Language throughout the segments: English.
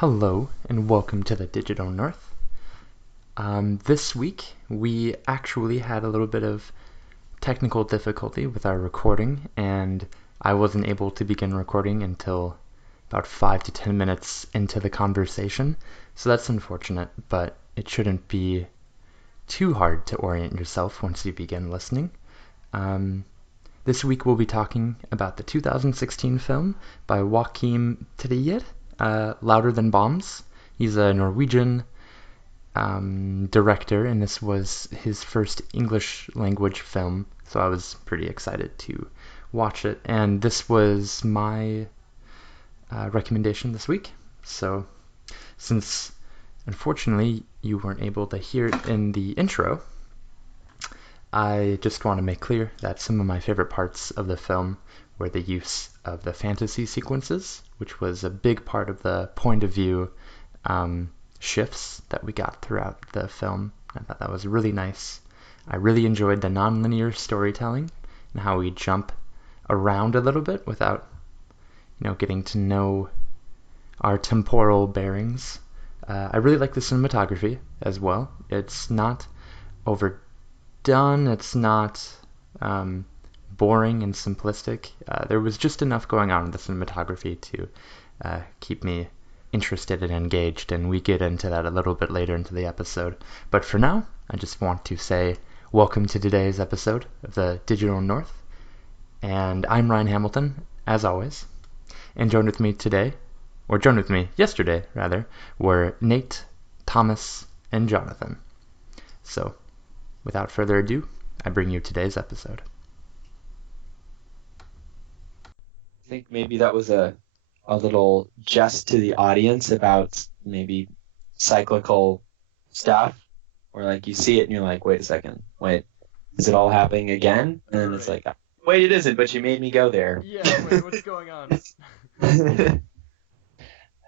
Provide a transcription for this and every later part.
Hello and welcome to the Digital North. This week we actually had a little bit of technical difficulty with our recording, and I wasn't able to begin recording until about 5 to 10 minutes into the conversation, so that's unfortunate, but it shouldn't be too hard to orient yourself once you begin listening. This week we'll be talking about the 2016 film by Joachim Trier, Louder Than Bombs. He's a Norwegian director, and this was his first English language film, so I was pretty excited to watch it. And this was my recommendation this week. So, since unfortunately you weren't able to hear it in the intro, I just want to make clear that some of my favorite parts of the film were the use of the fantasy sequences, which was a big part of the point of view shifts that we got throughout the film. I thought that was really nice. I really enjoyed the non-linear storytelling and how we jump around a little bit without, getting to know our temporal bearings. I really like the cinematography as well. It's not overdone. It's not boring and simplistic. There was just enough going on in the cinematography to keep me interested and engaged, and we get into that a little bit later into the episode. But for now, I just want to say welcome to today's episode of the Digital North, and I'm Ryan Hamilton, as always, and joined with me yesterday, rather, were Nate, Thomas, and Jonathan. So, without further ado, I bring you today's episode. I think maybe that was a little jest to the audience about maybe cyclical stuff, or like you see it and you're like, wait a second, wait, is it all happening again? And then it's like, wait, it isn't, but you made me go there. Yeah, wait, what's going on?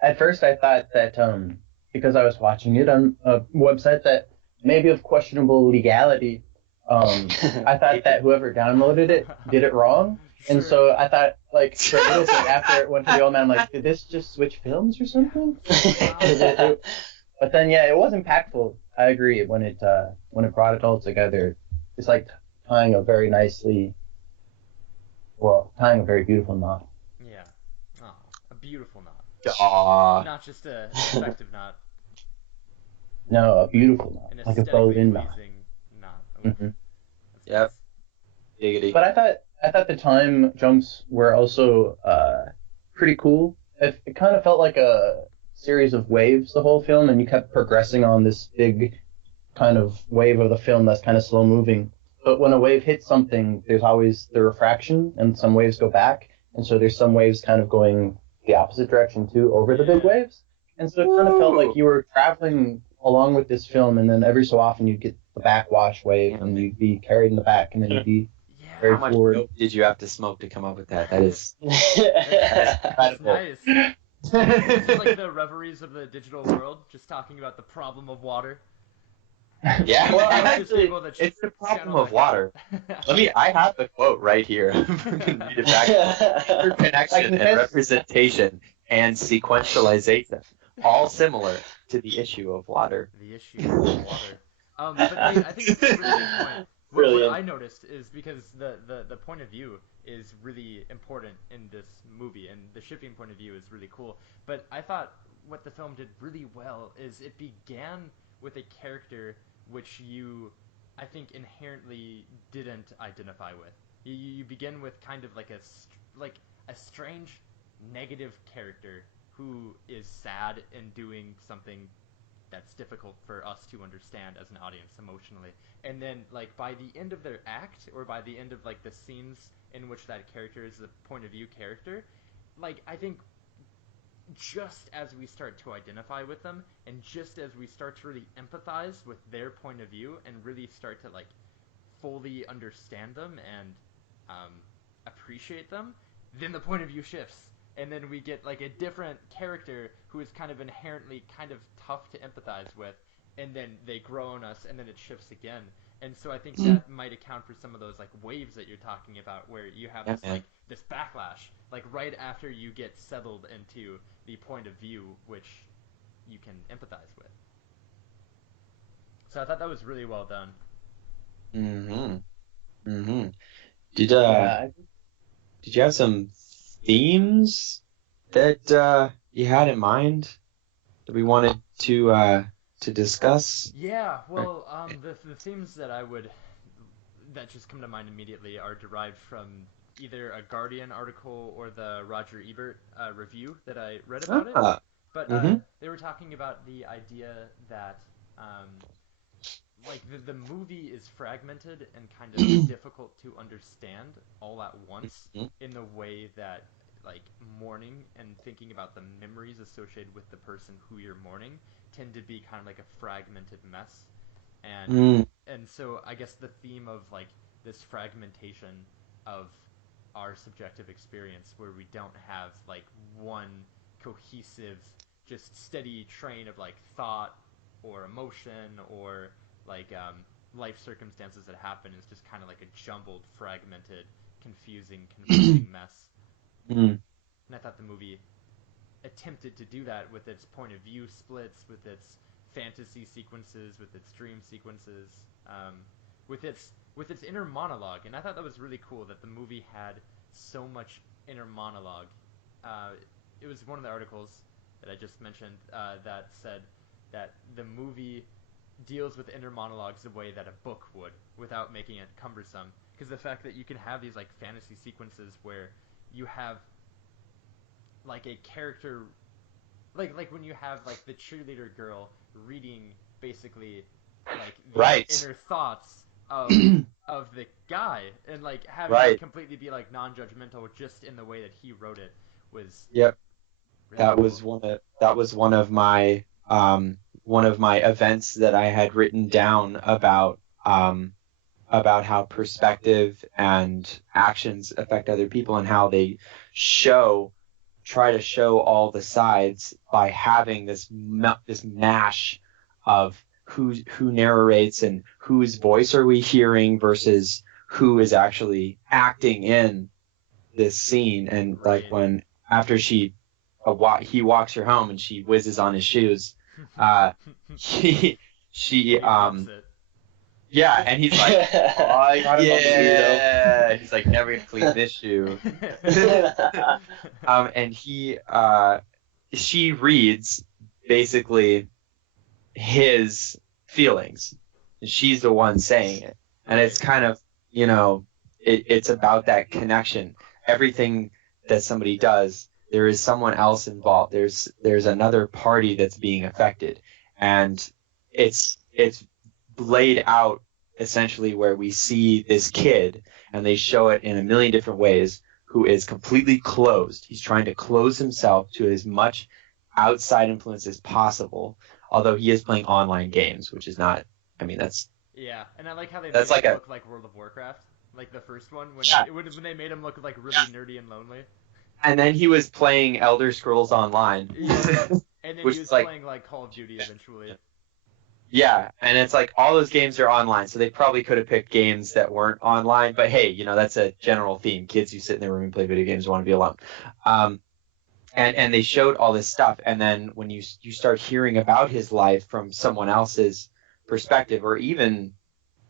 At first, I thought that because I was watching it on a website that may be of questionable legality, I thought that whoever downloaded it did it wrong. Sure. And so I thought, like, for a little bit after it went to the old man, I'm like, did this just switch films or something? But then, yeah, it was impactful. I agree. When it brought it all together, it's like tying a very beautiful knot. Yeah. Oh, a beautiful knot. Aw. Not just a effective knot. No, a beautiful knot, An like a bow-in knot. pleasing knot. Mm-hmm. Yep. Giggity. But I thought the time jumps were also pretty cool. It kind of felt like a series of waves the whole film, and you kept progressing on this big kind of wave of the film that's kind of slow moving. But when a wave hits something, there's always the refraction, and some waves go back, and so there's some waves kind of going the opposite direction too over the big waves. And so it kind of felt like you were traveling along with this film, and then every so often you'd get the backwash wave, and you'd be carried in the back, and then you'd be How much dope did you have to smoke to come up with that? That is That's nice. It's like the reveries of the digital world, just talking about the problem of water. Yeah, well, actually, it's the problem of water. I have the quote right here. Read it back. Interconnection and representation and sequentialization, all similar to the issue of water. The issue of water. But I think it's a really good point. What I noticed is because the point of view is really important in this movie, and the shipping point of view is really cool. But I thought what the film did really well is it began with a character which you, I think, inherently didn't identify with. You begin with kind of like a strange negative character who is sad and doing something that's difficult for us to understand as an audience emotionally. And then, like, by the end of their act, or by the end of, like, the scenes in which that character is the point of view character, like, I think just as we start to identify with them, and just as we start to really empathize with their point of view, and really start to, like, fully understand them and appreciate them, then the point of view shifts. And then we get like a different character who is kind of inherently kind of tough to empathize with, and then they grow on us, and then it shifts again. And so I think that might account for some of those like waves that you're talking about, where you have this backlash, like right after you get settled into the point of view, which you can empathize with. So I thought that was really well done. Mm-hmm. Mm-hmm. Did Yeah, did you have some themes that you had in mind that we wanted to discuss? Yeah, Right. well, the themes that just come to mind immediately are derived from either a Guardian article or the Roger Ebert review that I read about it. Ah. But Mm-hmm. they were talking about the idea that like the movie is fragmented and kind of difficult to understand all at once in the way that like mourning and thinking about the memories associated with the person who you're mourning tend to be kind of like a fragmented mess, and Mm. so I guess the theme of like this fragmentation of our subjective experience where we don't have like one cohesive just steady train of like thought or emotion or like life circumstances that happen is just kind of like a jumbled, fragmented, confusing, confounding mess. Mm. And I thought the movie attempted to do that with its point of view splits, with its fantasy sequences, with its dream sequences, with its inner monologue. And I thought that was really cool that the movie had so much inner monologue. Uh, it was one of the articles that I just mentioned that said that the movie deals with inner monologues the way that a book would, without making it cumbersome. Because the fact that you can have these like fantasy sequences where you have like a character like when you have like the cheerleader girl reading basically like the Right. inner thoughts of the guy and like having it Right. completely be like non-judgmental just in the way that he wrote it was Yep. really cool. That was one of my events that I had written down about how perspective and actions affect other people and how they show try to show all the sides by having this mash of who narrates and whose voice are we hearing versus who is actually acting in this scene. And like Right. when after he walks her home and she whizzes on his shoes, uh he she He rubs it. yeah, and he's like, oh got him on the yeah, he's like never gonna clean this shoe. Weirdo. And she reads basically his feelings. She's the one saying it. And it's Right. kind of, you know, it's about that connection. Everything that somebody does, there is someone else involved. There's another party that's being affected. And it's laid out essentially where we see this kid and they show it in a million different ways who is completely closed. He's trying to close himself to as much outside influence as possible, although he is playing online games, which is not, I mean, Yeah, and I like how they that's made like him a, look like World of Warcraft, like the first one yeah, when they made him look like really yeah. nerdy and lonely. And then he was playing Elder Scrolls Online, Yep. And then which he is was like, playing like Call of Duty eventually. yeah, and it's like all those games are online, so they probably could have picked games that weren't online, but hey, that's a general theme. Kids who sit in their room and play video games want to be alone. Um, and they showed all this stuff, and then when you start hearing about his life from someone else's perspective, or even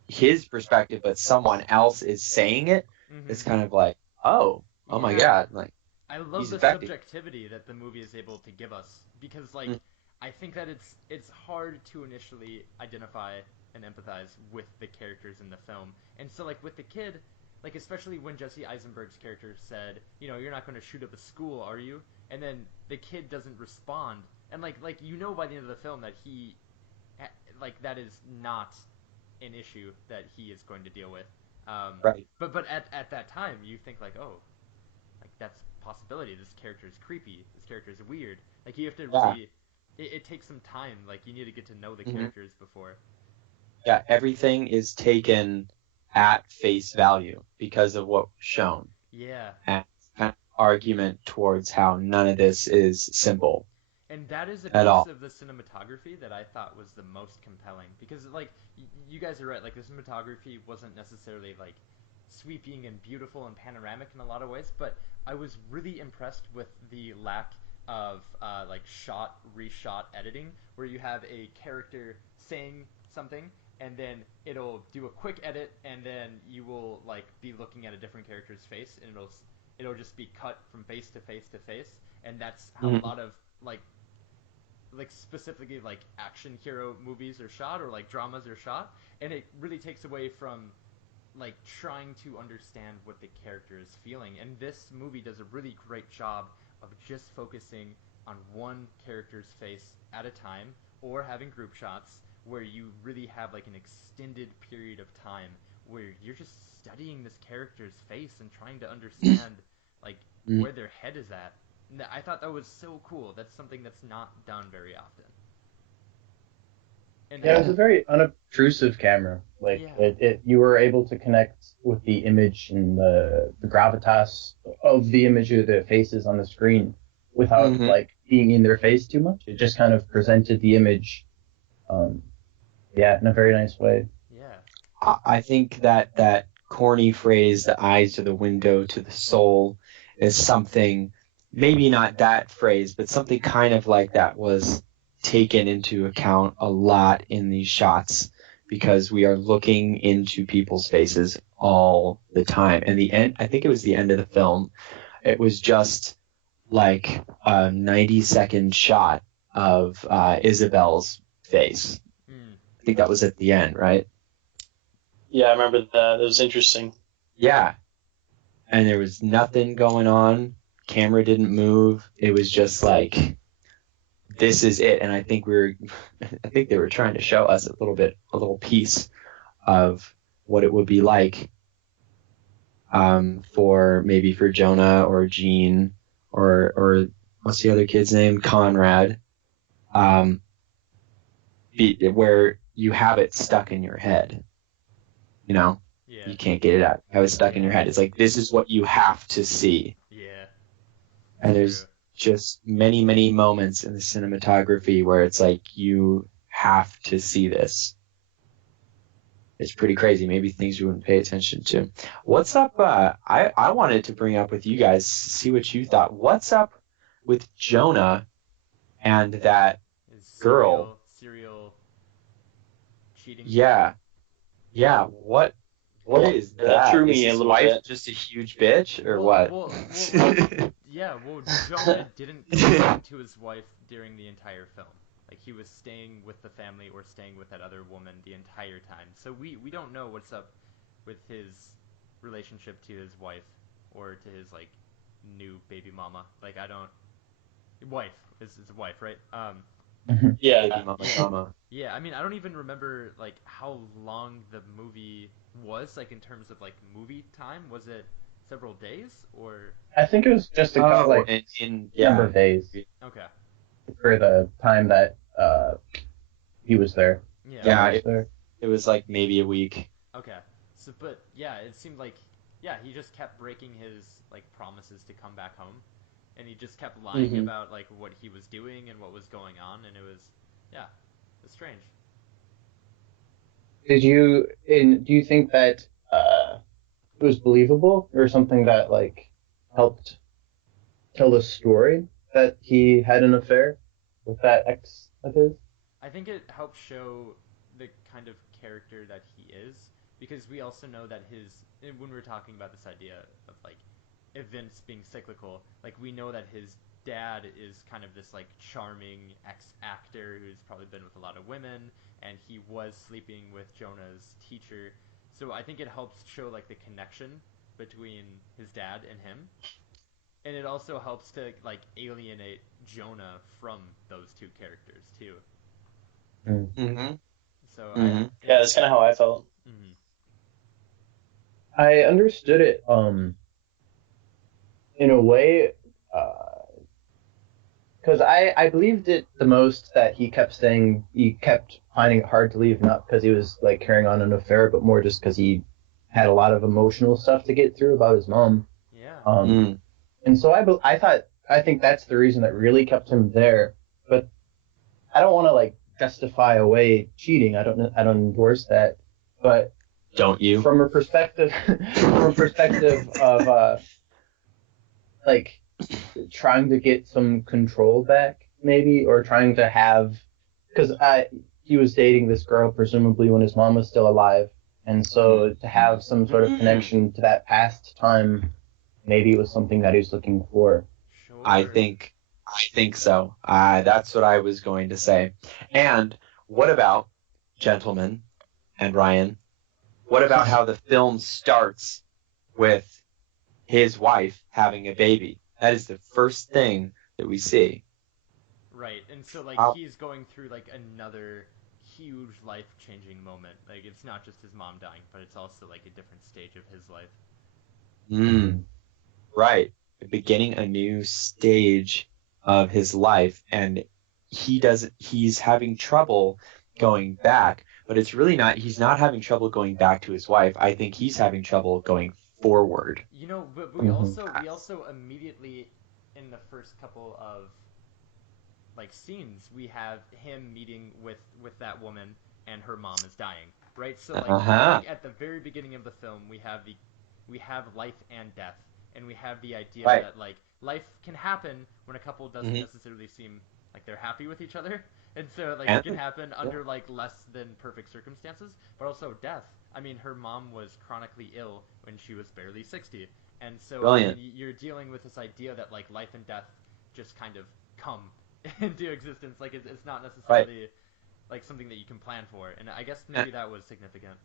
his perspective, but someone else is saying it, it's Mm-hmm. kind of like, oh my Yeah, God, like I love he's the affecting. subjectivity that the movie is able to give us because like Mm. I think that it's hard to initially identify and empathize with the characters in the film. And so like with the kid, like especially when Jesse Eisenberg's character said, you're not going to shoot up a school, are you? And then the kid doesn't respond. And like by the end of the film that like that is not an issue that he is going to deal with. Right. But at that time you think like, oh, like that's a possibility. This character is creepy. This character is weird. Like you have to Yeah. really. It takes some time. Like you need to get to know the Hmm. characters before. Yeah, everything is taken at face value because of what was shown, Yeah, and kind of argument towards how none of this is simple and that is a at piece all. of the cinematography that I thought was the most compelling because like you guys are right. Like the cinematography wasn't necessarily like sweeping and beautiful and panoramic in a lot of ways, but I was really impressed with the lack of like shot reshot editing, where you have a character saying something, and then it'll do a quick edit, and then you will like be looking at a different character's face, and it'll just be cut from face to face to face, and that's how a lot of like specifically like action hero movies are shot, or like dramas are shot, and it really takes away from like trying to understand what the character is feeling. And this movie does a really great job of just focusing on one character's face at a time, or having group shots where you really have like an extended period of time where you're just studying this character's face and trying to understand like where their head is at. And I thought that was so cool. That's something that's not done very often. And Yeah, it was a very unobtrusive camera. Like you were able to connect with the image and the gravitas of the image of the faces on the screen without like being in their face too much. It just kind of presented the image, in a very nice way. Yeah. I think that corny phrase, "the eyes are the window to the soul," is something, maybe not that phrase, but something kind of like that was taken into account a lot in these shots, because we are looking into people's faces all the time. And the end, I think it was the end of the film, it was just like a 90-second shot of Isabel's face. I think that was at the end, right? Yeah, I remember that. It was interesting. Yeah. And there was nothing going on. Camera didn't move. It was just like, this is it. And I think they were trying to show us a little piece of what it would be like for Jonah or Jean or what's the other kid's name? Conrad. Where you have it stuck in your head. You know? Yeah. You can't get it out. Have it stuck in your head. It's like, this is what you have to see. Yeah. And there's just many, many moments in the cinematography where it's like, you have to see this. It's pretty crazy. Maybe things you wouldn't pay attention to. What's up? I wanted to bring up with you guys, see what you thought. What's up with Jonah and that girl? Serial cheating. Yeah. Yeah. What is that? That threw me a little bit. Just a huge bitch, or what? Jonah didn't come to his wife during the entire film. Like, he was staying with the family or staying with that other woman the entire time. So we don't know what's up with his relationship to his wife or to his, like, new baby mama. Like, wife. It's a wife, right? Yeah. Baby mama. Yeah, I mean, I don't even remember, like, how long the movie was, like, in terms of, like, movie time. Was it several days, or? I think it was just a couple, number of days. Okay. For the time that he was there. Yeah. It was like maybe a week. Okay. So, but yeah, it seemed like he just kept breaking his like promises to come back home, and he just kept lying about like what he was doing and what was going on, and it was strange. Do you think that it was believable, or something that like helped tell the story that he had an affair with that ex of his? I think it helps show the kind of character that he is, because we also know that when we're talking about this idea of like events being cyclical, like we know that his dad is kind of this like charming ex-actor who's probably been with a lot of women, and he was sleeping with Jonah's teacher. So I think it helps show like the connection between his dad and him. And it also helps to like alienate Jonah from those two characters too. Mm-hmm. So yeah, that's kind of how I felt. Mm-hmm. I understood it in a way, because I believed it the most that he kept saying he kept finding it hard to leave, not because he was like carrying on an affair, but more just because he had a lot of emotional stuff to get through about his mom. Yeah. And so I think that's the reason that really kept him there. But I don't want to like justify away cheating. I don't endorse that. But don't you? From a perspective of like trying to get some control back, maybe, or trying to have, because he was dating this girl presumably when his mom was still alive, and so to have some sort of connection to that past time, maybe was something that he was looking for. Sure. I think so. That's what I was going to say. And what about, gentlemen and Ryan, what about how the film starts with his wife having a baby? That is the first thing that we see. Right, and so like he's going through like another huge life-changing moment. Like it's not just his mom dying, but it's also like a different stage of his life. Right. Beginning a new stage of his life, and he's having trouble going back, but it's really not, he's not having trouble going back to his wife. I think he's having trouble going forward. You know, but we also immediately in the first couple of like scenes, we have him meeting with that woman and her mom is dying, right? So like at the very beginning of the film, we have life and death, and we have the idea that like life can happen when a couple doesn't necessarily seem like they're happy with each other, and so like it can happen under like less than perfect circumstances, but also death. I mean, her mom was chronically ill when she was barely 60, and so you're dealing with this idea that like life and death just kind of come into existence. Like it's not necessarily like something that you can plan for, and I guess maybe that was significant.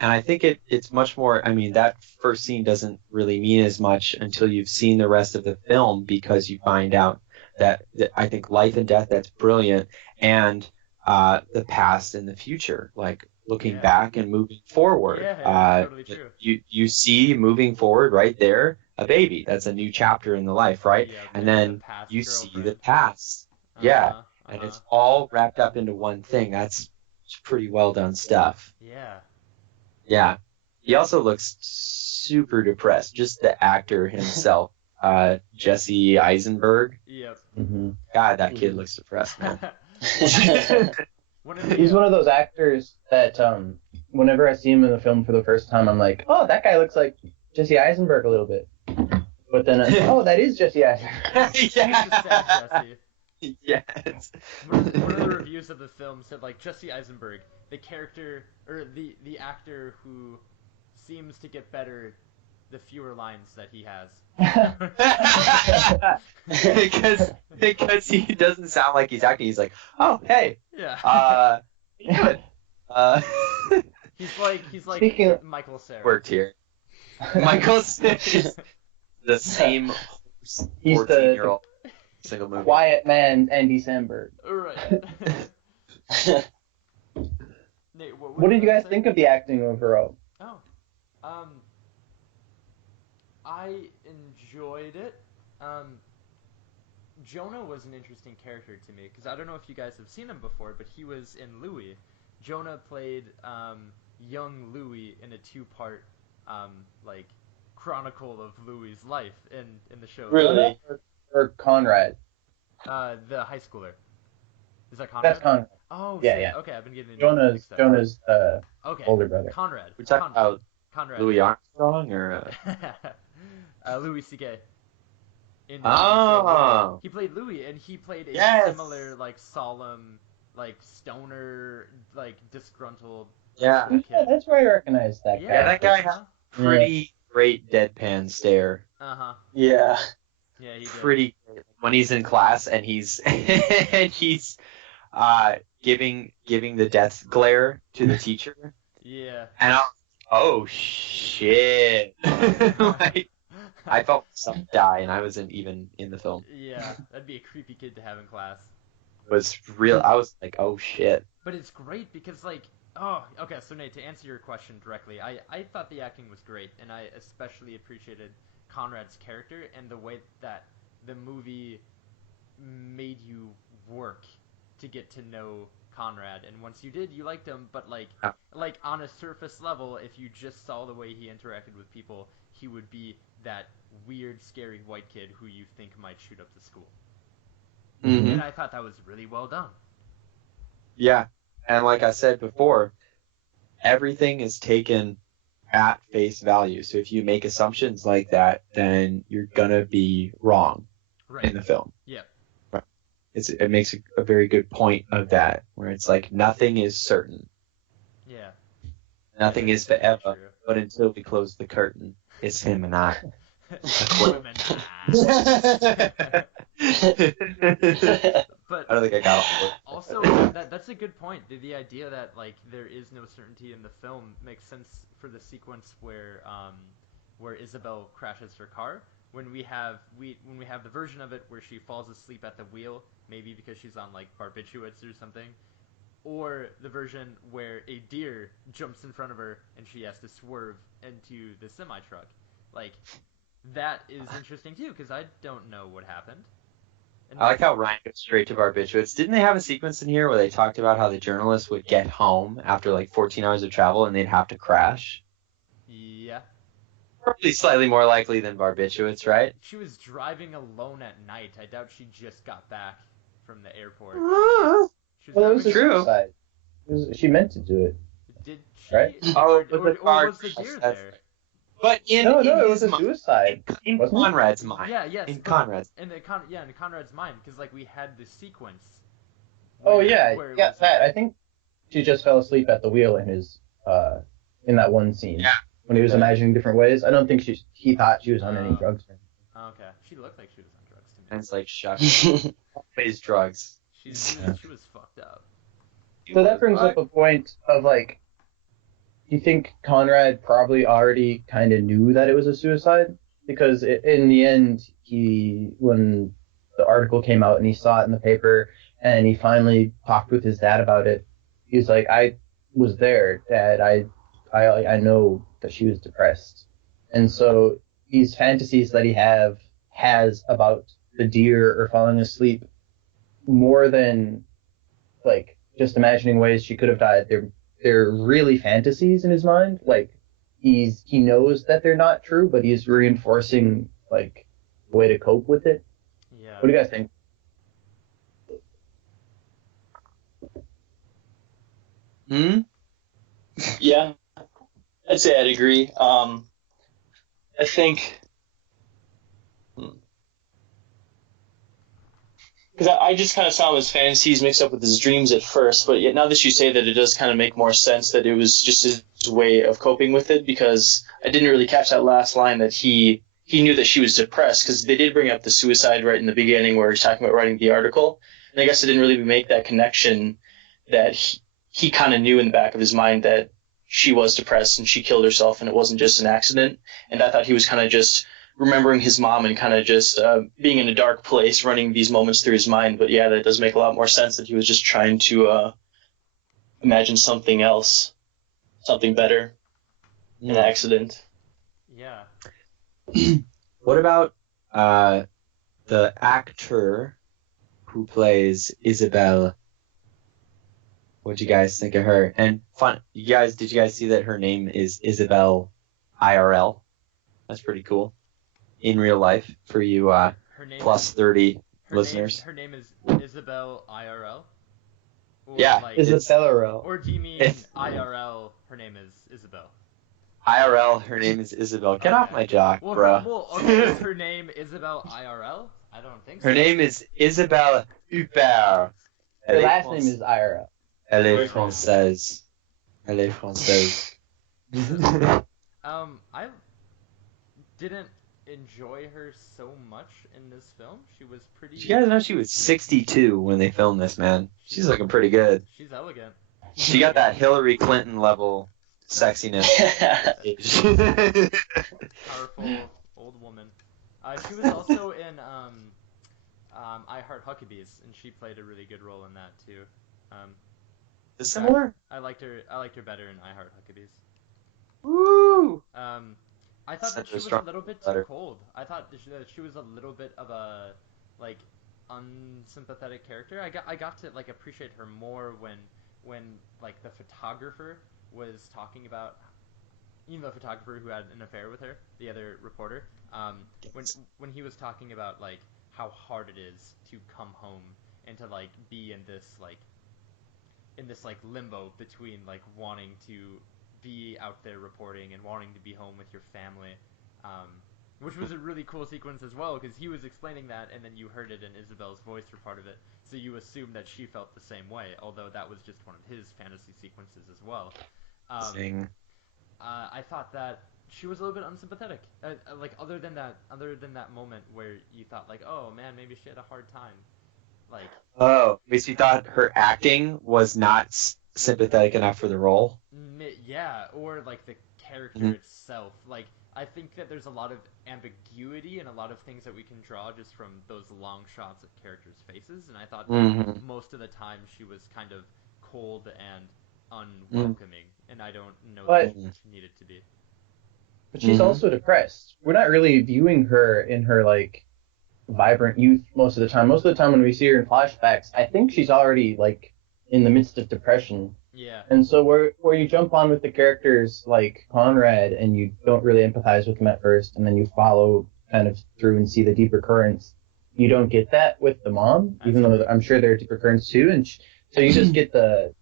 And I think it's much more, I mean, that first scene doesn't really mean as much until you've seen the rest of the film, because you find out that I think life and death, that's brilliant, and the past and the future, like looking back and moving forward. Yeah, totally true. You see moving forward right there, a baby. That's a new chapter in the life, right? Yeah, and then you see the past. And it's all wrapped up into one thing. That's pretty well done stuff. Yeah. He also looks super depressed. Just the actor himself, Jesse Eisenberg. Yep. God, that kid looks depressed, man. He's one of those actors that whenever I see him in the film for the first time, I'm like, oh, that guy looks like Jesse Eisenberg a little bit. But then, oh, that is Jesse Eisenberg. Jesse. Yes. One of the reviews of the film said like Jesse Eisenberg, the character or the actor who seems to get better the fewer lines that he has. because he doesn't sound like he's acting. He's like, oh hey, good. He's like Michael Cera. Worked here. Michael Cera is the same 14-year-old. Single movie. Quiet man, Andy Samberg. Right. Nate, what did you guys think of the acting overall? I enjoyed it. Jonah was an interesting character to me because I don't know if you guys have seen him before, but he was in Louis. Jonah played young Louis in a 2-part like chronicle of Louis's life in the show. Really? Or Conrad? The high schooler. Is that Conrad? That's Conrad. Oh, yeah, shit. yeah. Okay, I've been getting Jonah's older brother. Conrad. We're talking about Conrad. Louis Armstrong or Louis C.K. He played Louis, and he played a similar, like, solemn, like, stoner, like, disgruntled. Yeah, that's where I recognize that guy. Yeah, that guy has pretty great deadpan stare. Yeah. Yeah, he did. Pretty great. When he's in class and he's giving the death glare to the teacher. Yeah. And oh shit! Like, I felt something die, and I wasn't even in the film. Yeah, that'd be a creepy kid to have in class. It was real. I was like, oh shit. But it's great because, like, okay. So Nate, to answer your question directly, I thought the acting was great, and I especially appreciated Conrad's character and the way that the movie made you work to get to know Conrad, and once you did, you liked him, but like on a surface level, if you just saw the way he interacted with people, he would be that weird, scary white kid who you think might shoot up the school. And I thought that was really well done. Yeah, and like I said before, everything is taken at face value. So if you make assumptions like that, then you're gonna be wrong. in the film. Yeah. Right. It makes a very good point of that, where it's like nothing is certain, Yeah. nothing Yeah, is that's very forever, true. but until we close the curtain, it's him and I. Him and I. But I don't think I got all of it. also, that's a good point. The idea that like there is no certainty in the film makes sense for the sequence where Isabel crashes her car. When we have the version of it where she falls asleep at the wheel, maybe because she's on like barbiturates or something, or the version where a deer jumps in front of her and she has to swerve into the semi truck. Like that is interesting too because I don't know what happened. And I like how Ryan goes straight to barbiturates. Didn't they have a sequence in here where they talked about how the journalist would get home after like 14 hours of travel and they'd have to crash? Yeah. Probably slightly more likely than barbiturates, right? She was driving alone at night. I doubt she just got back from the airport. She was Well, it was a True. suicide. She meant to do it. Did she? Right? Oh, or was the deer that's there? But in No, in it his was a mind, suicide. in wasn't it? Conrad's mind. Yeah, yes. In but Conrad's. in Conrad's mind, because like we had the sequence. Oh where- yeah, where it yeah. was, That I think she just fell asleep at the wheel in that one scene. Yeah. When he was imagining different ways. I don't think he thought she was on any drugs. Okay, she looked like she was on drugs to me. And it's like, shucks. Always drugs. She was fucked up. So that brings up a point of like, you think Conrad probably already kind of knew that it was a suicide? Because in the end, when the article came out and he saw it in the paper and he finally talked with his dad about it, he's like, I was there, Dad. I know that she was depressed. And so these fantasies that he has about the deer or falling asleep, more than like just imagining ways she could have died, they're really fantasies in his mind. Like he knows that they're not true, but he's reinforcing like a way to cope with it. Yeah. What do you guys think? Yeah, I'd say I'd agree. I think because I just kind of saw him as fantasies mixed up with his dreams at first, but yet now that you say that, it does kind of make more sense that it was just his way of coping with it, because I didn't really catch that last line that he knew that she was depressed, because they did bring up the suicide right in the beginning where he's talking about writing the article, and I guess I didn't really make that connection that he kind of knew in the back of his mind that she was depressed and she killed herself and it wasn't just an accident, and I thought he was kind of just remembering his mom and kind of just being in a dark place, running these moments through his mind. But yeah, that does make a lot more sense that he was just trying to imagine something else, something better, an accident. Yeah. What about the actor who plays Isabel? What'd you guys think of her? And did you guys see that her name is Isabel IRL? That's pretty cool. In real life, for you Her name plus 30 her listeners. Her name is Isabel IRL. Or Yeah, Like, Isabella. or do you mean IRL? Her name is Isabel. IRL, her name is Isabel. Get off my jock, Well, bro. okay, is her name Isabel IRL? I don't think so. Her name is Isabelle Huppert. Her last name is IRL. Elle est française. Elle est française. I didn't enjoy her so much in this film. She was pretty. Did you guys know she was 62 when they filmed this, man? She's looking pretty good. She's elegant. She got that Hillary Clinton level sexiness. Powerful old woman. She was also in I Heart Huckabees, and she played a really good role in that too. Similar? I liked her better in I Heart Huckabees. Woo! I thought that Such she a was a strong little bit letter. too cold. I thought that she was a little bit of a like unsympathetic character. I got to like appreciate her more when like the photographer was talking about, the photographer who had an affair with her, the other reporter. When he was talking about like how hard it is to come home and to like be in this limbo between like wanting to be out there reporting and wanting to be home with your family. which was a really cool sequence as well because he was explaining that, and then you heard it in Isabel's voice for part of it, so you assumed that she felt the same way, although that was just one of his fantasy sequences as well. Zing. I thought that she was a little bit unsympathetic. Like other than that moment where you thought like, oh man, maybe she had a hard time. Like, Oh, because you thought her acting was not sympathetic enough for the role. yeah, or like the character Mhm. itself. Like, I think that there's a lot of ambiguity and a lot of things that we can draw just from those long shots of characters' faces, and I thought that Mhm. most of the time she was kind of cold and Mhm. unwelcoming, and I don't know that But she needed to be. but she's Mhm. also depressed. We're not really viewing her in her like vibrant youth most of the time. Most of the time when we see her in flashbacks, I think she's already like in the midst of depression. Yeah. And so where you jump on with the characters like Conrad and you don't really empathize with them at first, and then you follow kind of through and see the deeper currents. You don't get that with the mom, even though I'm sure there are deeper currents too. And so you just get the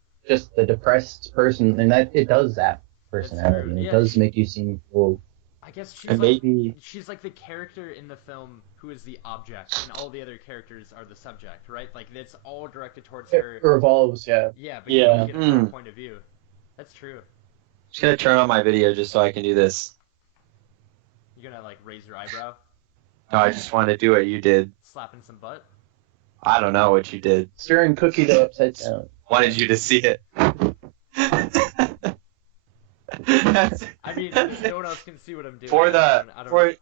depressed person, and that it does zap personality, and it Yeah, does make you seem cold. I guess And maybe she's like the character in the film who is the object, and all the other characters are the subject, right? Like it's all directed towards It her. revolves, yeah. Yeah, but you Yeah. don't get her point of view. That's true. just gonna turn on my video just so I can do this. You're gonna like raise your eyebrow, No, I just want to do what you did. slapping some butt. I don't know what you did. Stirring cookie dough upside down. Wanted you to see it. I mean, no one else can see what I'm doing.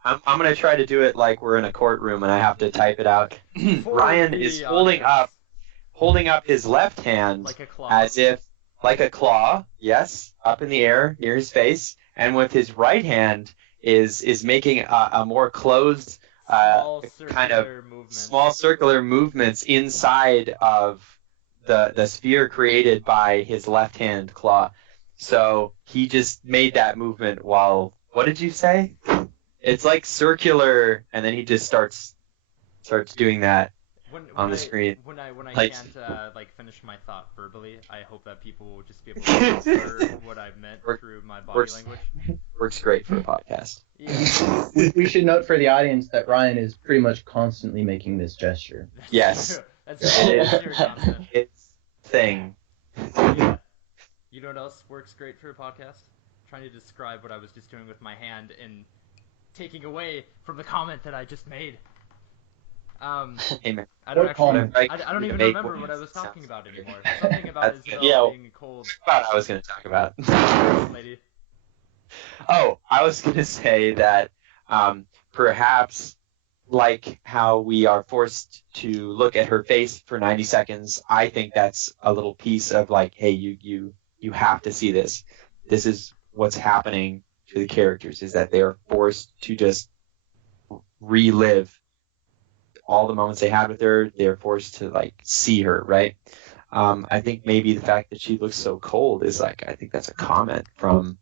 I'm gonna try to do it like we're in a courtroom and I have to type it out. Ryan is holding up his left hand like a claw. as if like a claw, yes, up in the air near his face, and with his right hand is making a more closed kind of small circular movements inside of the sphere created by his left hand claw. So he just made that movement while, what did you say? It's like circular, and then he just starts doing that on the screen. When I Like- can't like finish my thought verbally, I hope that people will just be able to infer what I meant through my body language. Works great for a podcast. Yeah. We should note for the audience that Ryan is pretty much constantly making this gesture. That's Yes. true. That's It is. very constant. It's thing. Yeah. You know what else works great for a podcast? Trying to describe what I was just doing with my hand and taking away from the comment that I just made. Hey man. I don't What actually. comment? I don't even remember what I was talking about anymore. Something about Isabel Yeah. being cold That's what I was going to talk about. lady. Oh, I was going to say that perhaps like how we are forced to look at her face for 90 seconds, I think that's a little piece of like, hey, you have to see this. This is what's happening to the characters, is that they are forced to just relive all the moments they had with her. They're forced to like see her, right? I think maybe the fact that she looks so cold is like, I think that's a comment from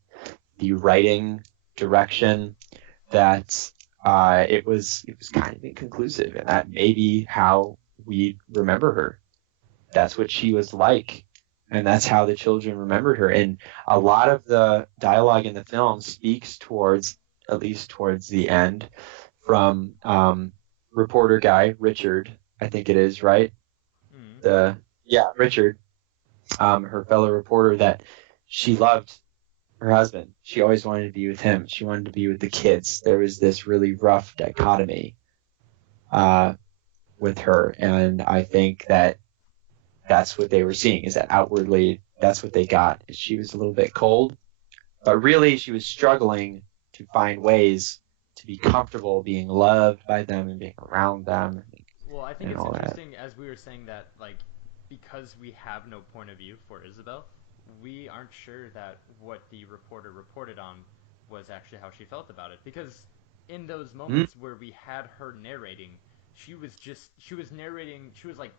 the writing direction that it was kind of inconclusive, and that maybe how we remember her. That's what she was like, and that's how the children remembered her. And a lot of the dialogue in the film speaks towards, at least towards the end, from reporter guy Richard, I think it is, right? Richard, her fellow reporter, that she loved her husband. She always wanted to be with him. She wanted to be with the kids. There was this really rough dichotomy with her, and I think that that's what they were seeing, is that outwardly that's what they got. She was a little bit cold, but really she was struggling to find ways to be comfortable being loved by them and being around them. Well, I think and it's all interesting, as we were saying, that like because we have no point of view for Isabel, we aren't sure that what the reporter reported on was actually how she felt about it. Because in those moments where we had her narrating, she was narrating, she was like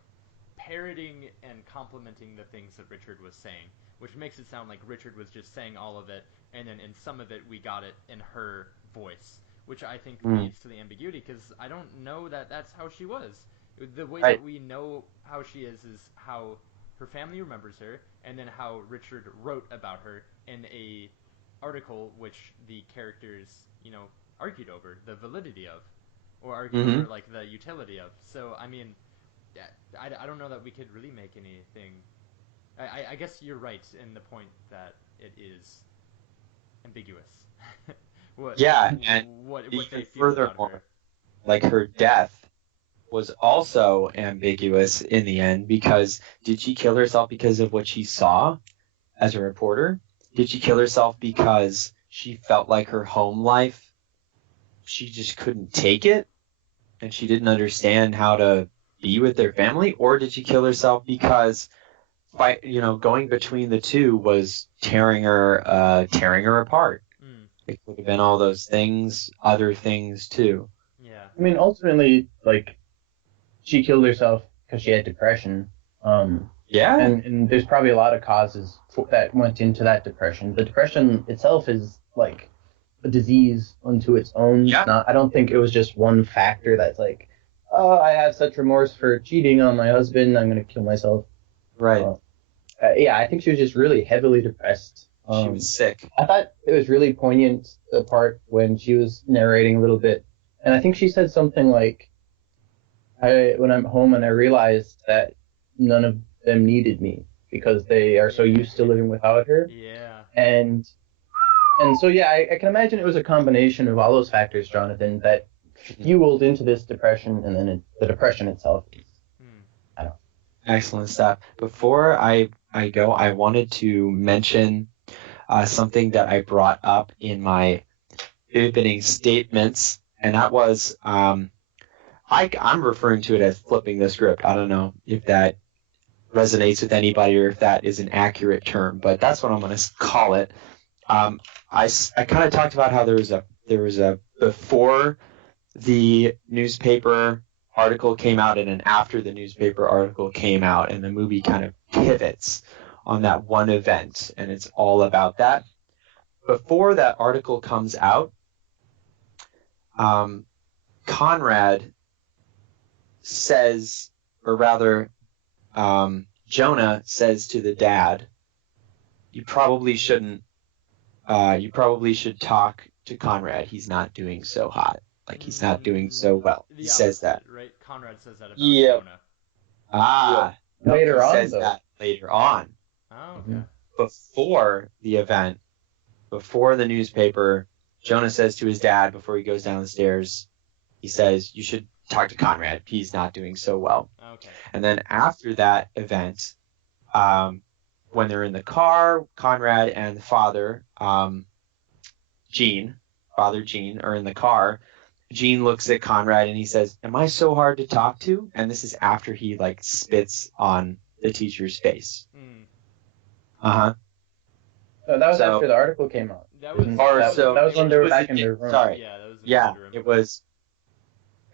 parroting and complimenting the things that Richard was saying, which makes it sound like Richard was just saying all of it, and then in some of it we got it in her voice, which I think leads to the ambiguity, because I don't know that that's how she was. The way that we know how she is how her family remembers her, and then how Richard wrote about her in a article which the characters, argued over the validity of, or argued Mhm. over like the utility of. So I mean, yeah, I don't know that we could really make anything. I guess you're right in the point that it is ambiguous. what Yeah, and what they even feel about furthermore, her. like her death was also ambiguous in the end because did she kill herself because of what she saw as a reporter? Did she kill herself because she felt like her home life, she just couldn't take it and she didn't understand how to be with their family? Or did she kill herself because going between the two was tearing her apart? Mm, It could have been all those things, other things too. yeah. I mean, ultimately, like, she killed herself because she had depression. Yeah. And there's probably a lot of causes that went into that depression. The depression itself is like a disease unto its own. Yeah. I don't think it was just one factor that's like, oh, I have such remorse for cheating on my husband, I'm gonna kill myself. Right. Yeah, I think she was just really heavily depressed. She was sick. I thought it was really poignant, the part when she was narrating a little bit, and I think she said something like, when I'm home and I realized that none of them needed me because they are so used to living without her. Yeah. And so, yeah, I can imagine it was a combination of all those factors, Jonathan, that fueled into this depression, and then the depression itself. I don't know. Excellent stuff. Before I go, I wanted to mention something that I brought up in my opening statements, and that was I'm referring to it as flipping the script. I don't know if that resonates with anybody or if that is an accurate term, but that's what I'm going to call it. I kind of talked about how there was a before the newspaper article came out and an after the newspaper article came out, and the movie kind of pivots on that one event, and it's all about that. Before that article comes out, Conrad says, or rather, Jonah says to the dad, you probably shouldn't. You probably should talk to Conrad. He's not doing so hot. Like, he's not doing so well. He says that. Right? Conrad says that about Yeah. Jonah. No, Later he on, says though. that later on. Oh, okay. Before the event, before the newspaper, Jonah says to his dad before he goes down the stairs, he says, you should talk to Conrad. He's not doing so well. Okay. And then after that event, when they're in the car, Conrad and Father Gene are in the car. Gene looks at Conrad and he says, am I so hard to talk to? And this is after he like spits on the teacher's face. Mm. That was after the article came out. That was that was when they were back in their room. Sorry. Yeah, that was in Yeah, the room. it was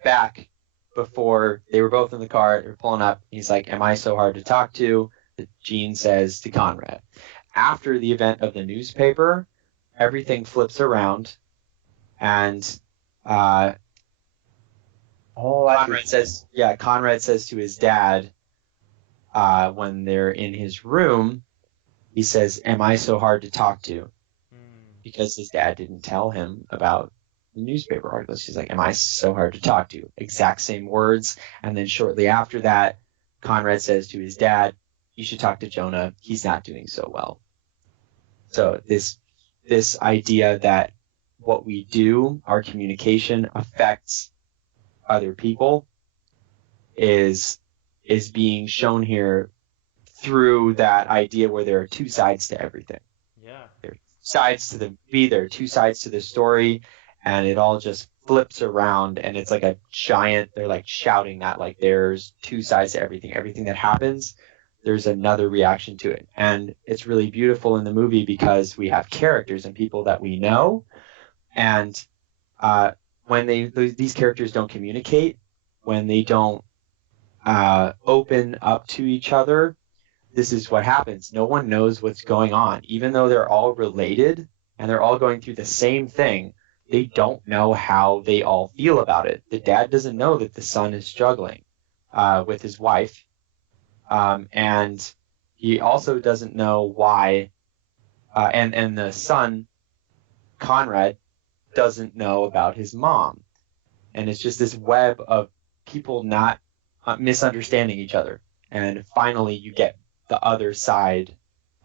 back before they were both in the car. They're pulling up. He's like, am I so hard to talk to? Gene says to Conrad. After the event of the newspaper, everything flips around, and Conrad says to his dad, when they're in his room, he says, am I so hard to talk to? Because his dad didn't tell him about the newspaper articles. He's like, am I so hard to talk to? Exact same words. And then shortly after that, Conrad says to his dad, you should talk to Jonah. He's not doing so well. So this idea that what we do, our communication affects other people is being shown here through that idea where there are two sides to everything. Yeah. There are sides to the movie, there are two sides to the story, and it all just flips around, and it's like a giant, they're like shouting that like there's two sides to everything. Everything that happens, there's another reaction to it. And it's really beautiful in the movie because we have characters and people that we know, and when these characters don't communicate, when they don't open up to each other, this is what happens. No one knows what's going on. Even though they're all related and they're all going through the same thing, they don't know how they all feel about it. The dad doesn't know that the son is struggling with his wife. And he also doesn't know why, and the son, Conrad, doesn't know about his mom. And it's just this web of people not misunderstanding each other. And finally, you get the other side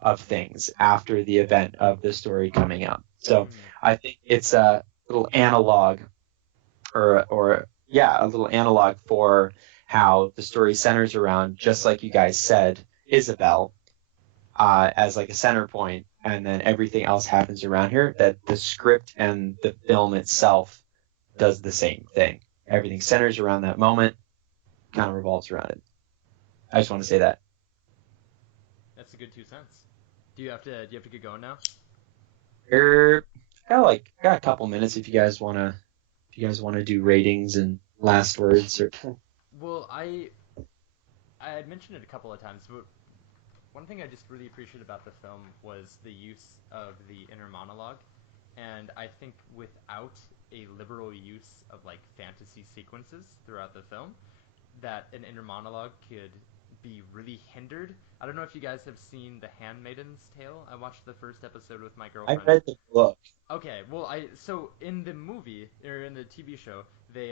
of things after the event of the story coming out. So I think it's a little analog, a little analog for how the story centers around, just like you guys said, Isabel as like a center point, and then everything else happens around here. That the script and the film itself does the same thing. Everything centers around that moment, kind of revolves around it. I just want to say that. That's a good 2 cents. Do you have to get going now? I got a couple minutes if you guys wanna do ratings and last words. Or... Well, I had mentioned it a couple of times, but one thing I just really appreciated about the film was the use of the inner monologue, and I think without a liberal use of like fantasy sequences throughout the film, that an inner monologue could be really hindered. I don't know if you guys have seen The Handmaid's Tale. I watched the first episode with my girlfriend. I read the book. Okay, well, so in the movie or in the TV show, they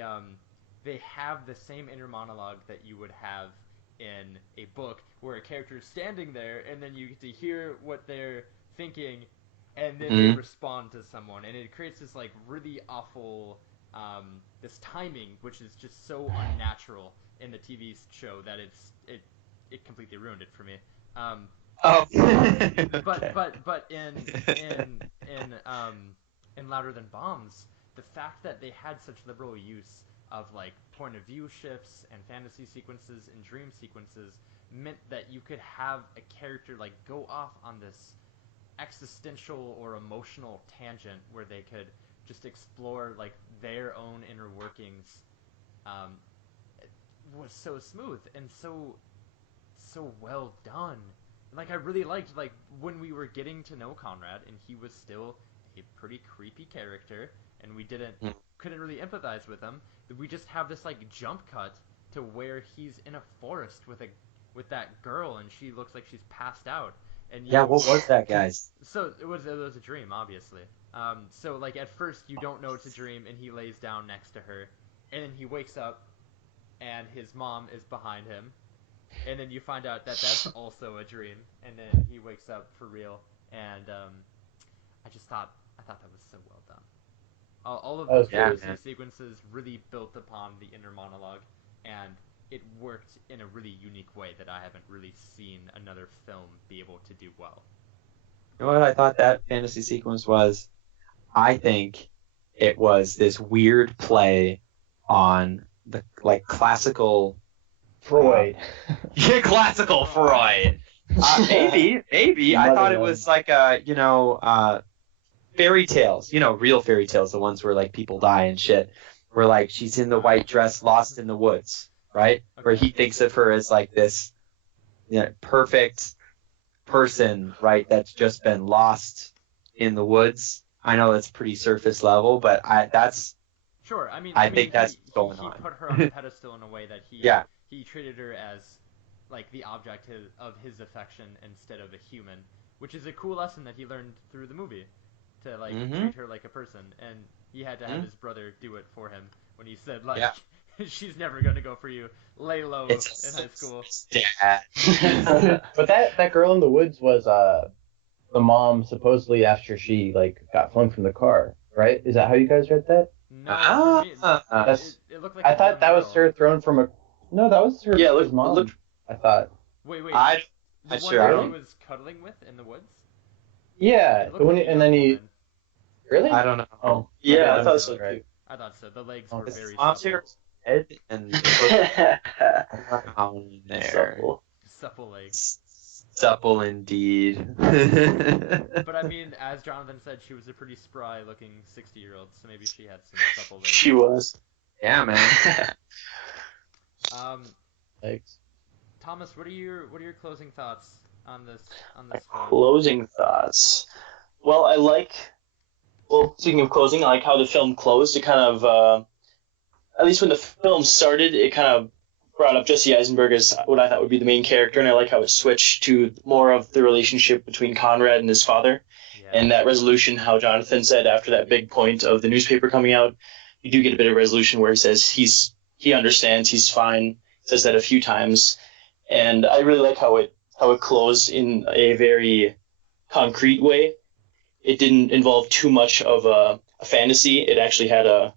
have the same inner monologue that you would have in a book, where a character is standing there, and then you get to hear what they're thinking, and then they respond to someone, and it creates this like really awful this timing, which is just so unnatural in the TV show that it completely ruined it for me. But in Louder Than Bombs, the fact that they had such liberal use of like point of view shifts and fantasy sequences and dream sequences meant that you could have a character like go off on this existential or emotional tangent where they could just explore like their own inner workings. It was so smooth and so well done. Like I really liked like when we were getting to know Conrad and he was still a pretty creepy character and we couldn't really empathize with him. We just have this like jump cut to where he's in a forest with that girl and she looks like she's passed out. And what was that, guys? So it was a dream, obviously. So like at first you don't know it's a dream and he lays down next to her and then he wakes up and his mom is behind him. And then you find out that that's also a dream, and then he wakes up for real. And I thought that was so well done. All of those fantasy sequences really built upon the inner monologue, and it worked in a really unique way that I haven't really seen another film be able to do well. You know what I thought that fantasy sequence was? I think it was this weird play on the like classical Freud. Classical Freud. Maybe. I thought it was like fairy tales. Real fairy tales, the ones where like people die and shit. Where like she's in the white dress, lost in the woods, right? Okay. Where he thinks of her as like this, perfect person, right? That's just been lost in the woods. I know that's pretty surface level, but that's. Sure, I mean, think that's going on. He put her on a pedestal in a way that he treated her as like the object of his affection instead of a human, which is a cool lesson that he learned through the movie, to like treat her like a person, and he had to have his brother do it for him when he said like she's never gonna go for you, lay low in high school. But that girl in the woods was the mom supposedly after she like got flung from the car, right? Is that how you guys read that? No, it looked like I thought that was her thrown from a. No, that was her. Yeah, his mom. I thought. Wait. The one sure. he was cuddling with in the woods. Yeah, and then he. Really? I don't know. Oh, yeah, I thought so too. I thought so. The legs were very mom's supple. head and down there. Supple legs. Supple indeed. But I mean, as Jonathan said, she was a pretty spry-looking 60-year-old, so maybe she had some supple legs. She was. Yeah, man. Thanks. Thomas, what are your closing thoughts on this film? Closing thoughts. Well, speaking of closing, I like how the film closed. It kind of, at least when the film started, it kind of brought up Jesse Eisenberg as what I thought would be the main character, and I like how it switched to more of the relationship between Conrad and his father. Yeah. And that resolution, how Jonathan said after that big point of the newspaper coming out, you do get a bit of resolution where he says he understands, he's fine, says that a few times. And I really like how it closed in a very concrete way. It didn't involve too much of a fantasy. It actually had a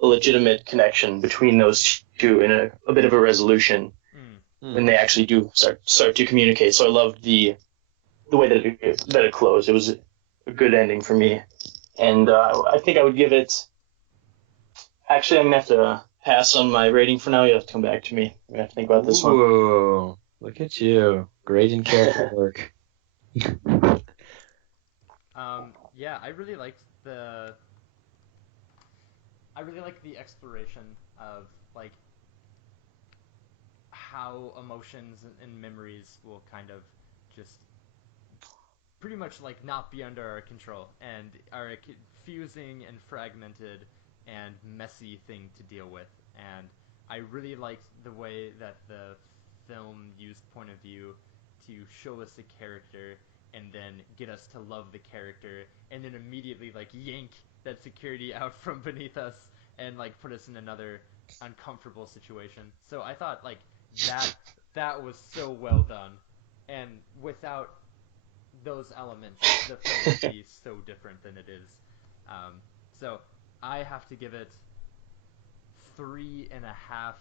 legitimate connection between those two and a bit of a resolution when they actually do start to communicate. So I loved the way that it closed. It was a good ending for me. And I think I would give it... Actually, I'm going to have to pass on my rating for now. You have to come back to me. I'm going to have to think about this one. Ooh, look at you. Great in character work. Yeah, I really liked the exploration of like how emotions and memories will kind of just pretty much like not be under our control and are a confusing and fragmented and messy thing to deal with. And I really liked the way that the film used point of view to show us a character and then get us to love the character and then immediately like yank that security out from beneath us and like put us in another uncomfortable situation. So I thought like that was so well done, and without those elements the film would be so different than it is. So I have to give it 3.5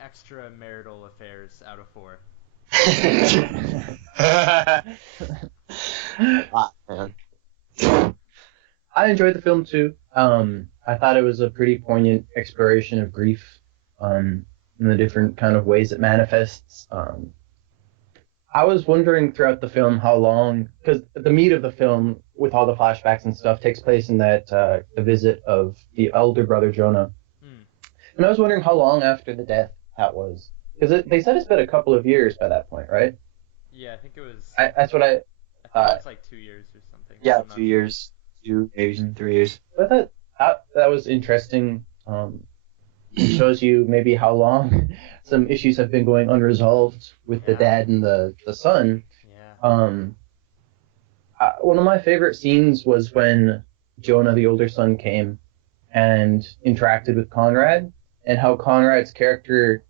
extramarital affairs out of 4. Wow, man. I enjoyed the film too. I thought it was a pretty poignant exploration of grief, in the different kind of ways it manifests. I was wondering throughout the film how long, because the meat of the film with all the flashbacks and stuff takes place in that the visit of the elder brother Jonah, and I was wondering how long after the death that was, because they said it's been a couple of years by that point, right? Yeah, I think it was. That's what I think it's like 2 years or something. Yeah, 2 years. 2, maybe 3 years. I thought that was interesting. It shows you maybe how long some issues have been going unresolved with the dad and the son. Yeah. One of my favorite scenes was when Jonah, the older son, came and interacted with Conrad, and how Conrad's character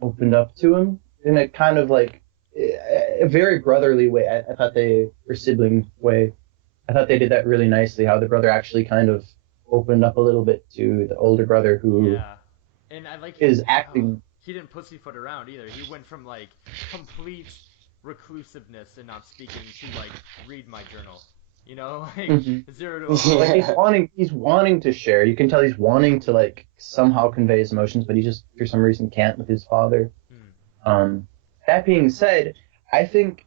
opened up to him in a kind of like a very brotherly way. I thought or sibling way. I thought they did that really nicely, how the brother actually kind of opened up a little bit to the older brother who and I like is acting. He didn't pussyfoot around either. He went from like complete reclusiveness and not speaking to like read my journal. You know, like 0 to Like he's wanting to share. You can tell he's wanting to like somehow convey his emotions, but he just for some reason can't with his father. That being said, I think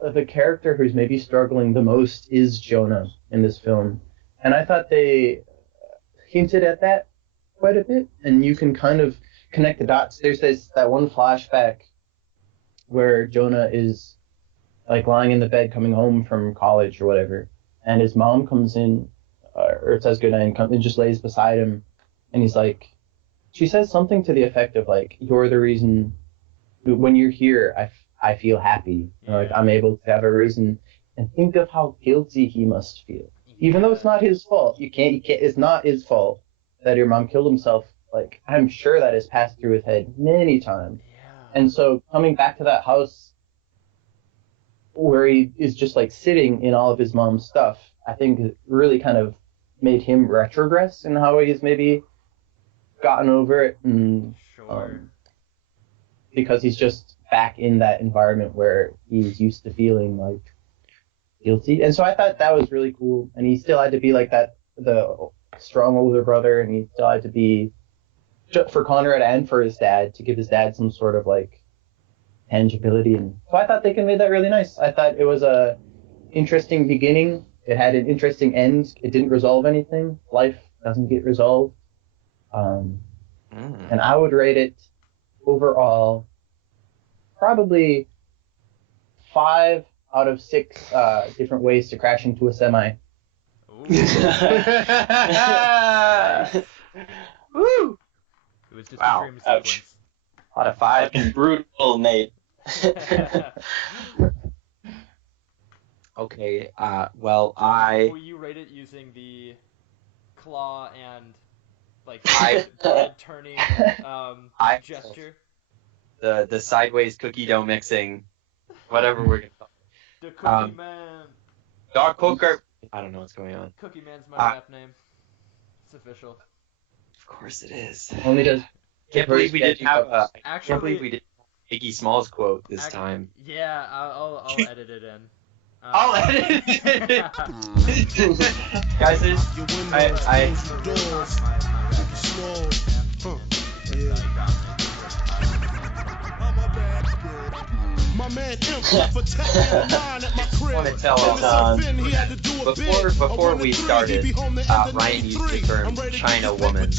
the character who's maybe struggling the most is Jonah in this film, and I thought they hinted at that quite a bit, and you can kind of connect the dots. There's that one flashback where Jonah is like lying in the bed coming home from college or whatever, and his mom comes in or says goodnight and just lays beside him, and he's like, she says something to the effect of like, you're the reason when you're here I feel happy. Like I'm able to have a reason, and think of how guilty he must feel, even though it's not his fault. You can't it's not his fault that your mom killed himself. Like I'm sure that has passed through his head many times. And so coming back to that house where he is just like sitting in all of his mom's stuff, I think it really kind of made him retrogress in how he's maybe gotten over it, and because he's just back in that environment where he's used to feeling like guilty. And so I thought that was really cool, and he still had to be like that, the strong older brother, and he still had to be for Conrad and for his dad, to give his dad some sort of like tangibility. And so I thought they conveyed that really nice. I thought it was a interesting beginning. It had an interesting end. It didn't resolve anything. Life doesn't get resolved. And I would rate it overall probably 5 out of 6 different ways to crash into a semi. Woo! It was just Wow. a dream sequence. Out of 5. Brutal, Nate. Okay. Will you rate it using the claw and like I- head turning I gesture? the sideways cookie dough mixing, whatever we're gonna call The it. Cookie Man. Dark Cooker. I don't know what's going on. Cookie Man's my Uh, rap name. It's official. Of course it is. Only does. Can't believe we didn't have a. I can't believe we Actually, didn't have Iggy Smalls quote this time. Yeah, I'll edit it in. I'll edit it. Guys, My man Imp protecting the line at my crib. want to tell before we started, Ryan used the term China woman.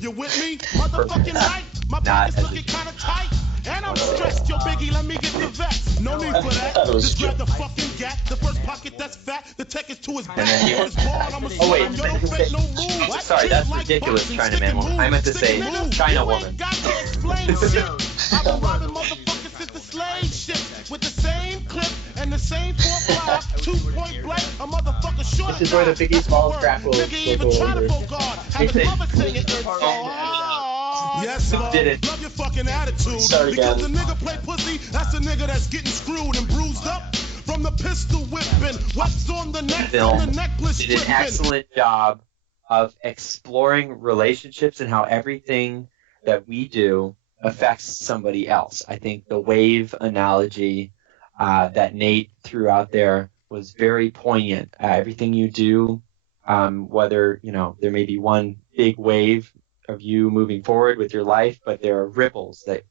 You with me? Motherfucking right. My Not pockets as looking kind of tight. And I'm stressed, yo Biggie, let me get the vest. No need for that. Just grab the fucking gap. The first pocket that's fat. The tech is to his back. then you- His ball, I'm a Oh, wait. yo, don't fake no move. Sorry, that's ridiculous, China man woman. I meant to say China woman. Got to explain shit. I've been robbing motherfuckers since the slave shit. With the same clip and the same 4-5, 2-point blank. A motherfucker short. This is where the Biggie Smalls track will Nigga go even try to over. bogart. Have his mother sing it. It's so hard. Yes, Lord. Did it. Love your fucking attitude. Sorry, Because guys. the nigga play pussy, that's the nigga that's getting screwed and bruised up from the pistol whipping. What's on the neck Film from the necklace did an stripping. excellent job of exploring relationships and how everything that we do affects somebody else. I think the wave analogy that Nate threw out there was very poignant. Everything you do, whether there may be one big wave of you moving forward with your life, but there are ripples that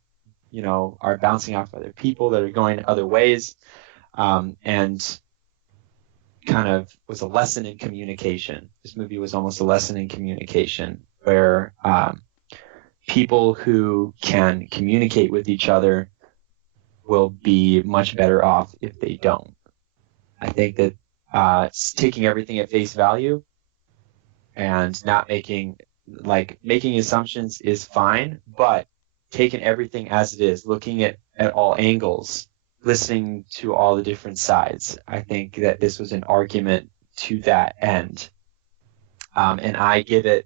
are bouncing off other people that are going other ways, and kind of was a lesson in communication. This movie was almost a lesson in communication, where people who can communicate with each other will be much better off if they don't. I think that taking everything at face value and not making assumptions is fine, but taking everything as it is, looking at all angles, listening to all the different sides. I think that this was an argument to that end. And I give it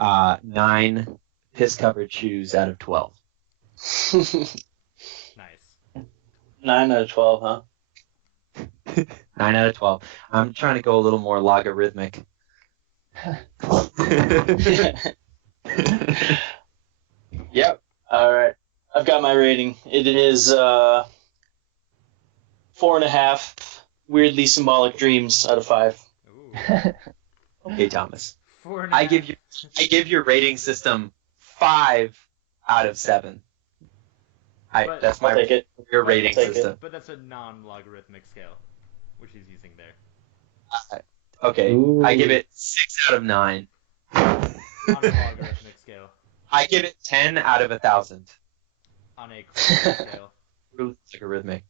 9 piss-covered shoes out of 12. Nice. 9 out of 12, huh? 9 out of 12. I'm trying to go a little more logarithmic. Yep. All right. I've got my rating. It is 4.5 weirdly symbolic dreams out of 5. Ooh. Okay, Thomas. 4.5. I give your rating system 5 out of 7. But- That's I'll my take it. your rating I'll take it. system. But that's a non-logarithmic scale, which he's using there. Okay, Ooh. I give it 6 out of 9. On a logarithmic scale. I give it 10 out of 1,000. On a quadratic scale. Logarithmic.